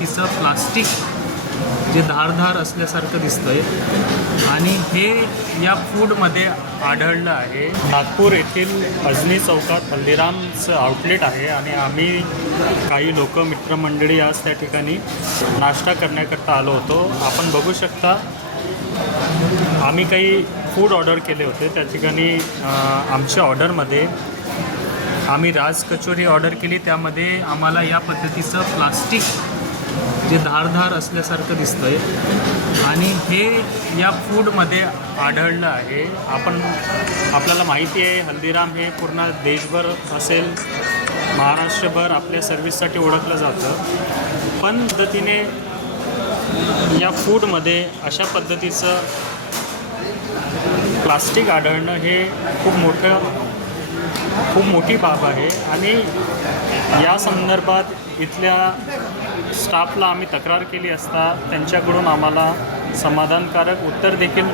तिचं प्लास्टिक जे धारधार असल्यासारखं दिसतंय आणि हे या फूडमध्ये आढळलं आहे. नागपूर येथील अजनी चौकात हल्दीरामचं आउटलेट आहे आणि आम्ही काही लोक मित्रमंडळी आज त्या ठिकाणी नाश्ता करण्याकरता आलो होतो. आपण बघू शकता आम्ही काही फूड ऑर्डर केले होते. त्या ठिकाणी आमच्या ऑर्डरमध्ये आम्ही राज कचोरी ऑर्डर केली. त्यामध्ये आम्हाला या पद्धतीचं प्लास्टिक जे धारधार असल्यासारखं दिसतंय आणि हे या फूडमध्ये आढळलं आहे. आपल्याला माहिती आहे हल्दीराम हे पूर्ण देशभर असेल महाराष्ट्रभर आपल्या सर्व्हिससाठी ओळखलं जातं. पण पद्धतीने या फूडमध्ये अशा पद्धतीचं प्लास्टिक आढळणं हे खूप मोठी बाब आहे आणि या संदर्भात इथल्या स्टाफला आम्ही तक्रार केली असता त्यांच्याकडून आम्हाला समाधानकारक उत्तर देखील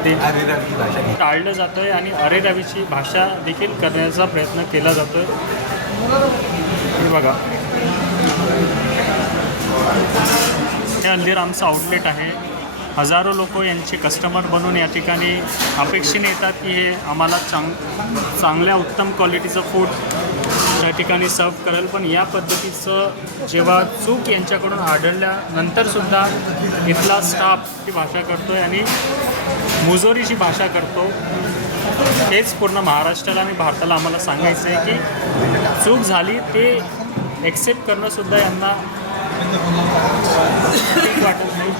टाळलं जातं आहे आणि अरेरावीची भाषा देखील करण्याचा प्रयत्न केला जातो आहे. हे बघा, हे हल्दीरामचं आउटलेट आहे. हजारो लोक यांचे कस्टमर बनून या ठिकाणी अपेक्षेने येतात की हे आम्हाला चांगल्या उत्तम क्वालिटीचं फूड त्या ठिकाणी सर्व करेल. पण या पद्धतीचं जेव्हा चूक यांच्याकडून आढळल्यानंतरसुद्धा इथला स्टाफ ती भाषा करतो आहे आणि मुजोरीची भाषा करतो. हेच पूर्ण महाराष्ट्राला आणि भारताला आम्हाला सांगायचं आहे की चूक झाली ते ॲक्सेप्ट करणंसुद्धा यांना ठीक वाटत नाही.